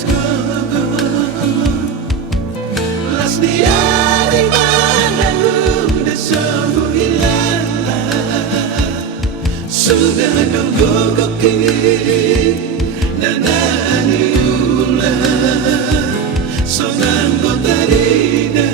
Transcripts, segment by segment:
Las diari manang sembuh hilang. Sudah nunggu nanani ulah sonang kotarina.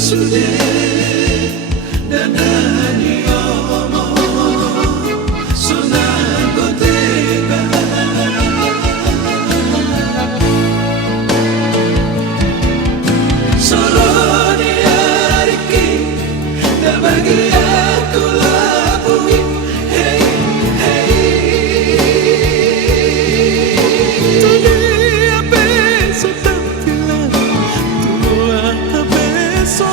Sudah dan hanya omong sonang koteka. Solo di hariki dan bagi aku labui. Hey, hey. Today I penso tanto tua penso.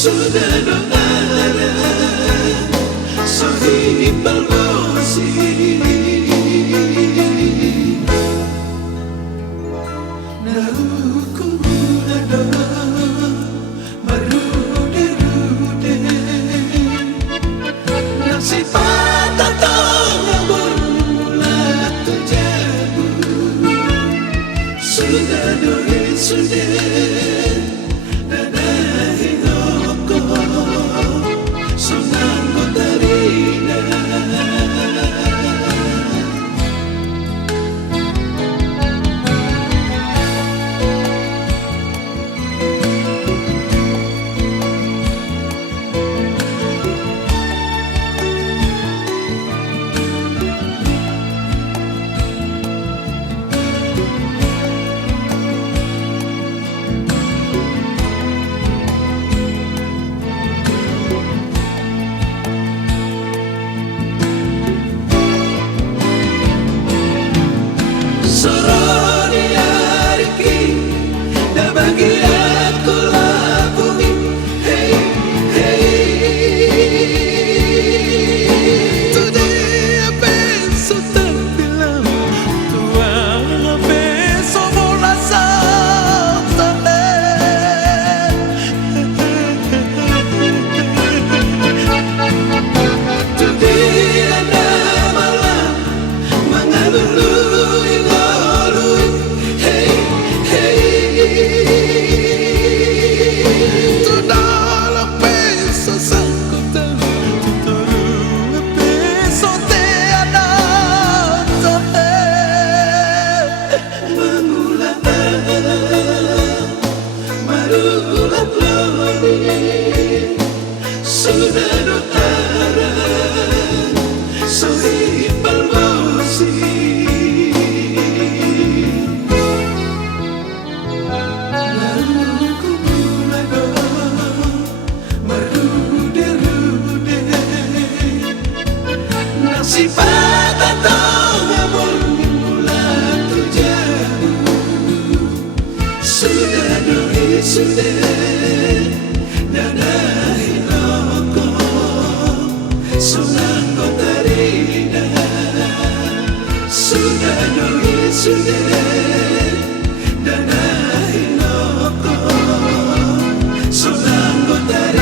Sudah doara sohib balbosi naruku nado marude-rude nasi patah tongabun mula tujabu sudah doi sudah sudah doara sohib balbosi naruku nado marude-rude nasi patah tongabun mula tujabu sudah doi sudah nanahi loko sonang kotarina sudah doi sudah nanahi loko sonang kotarina.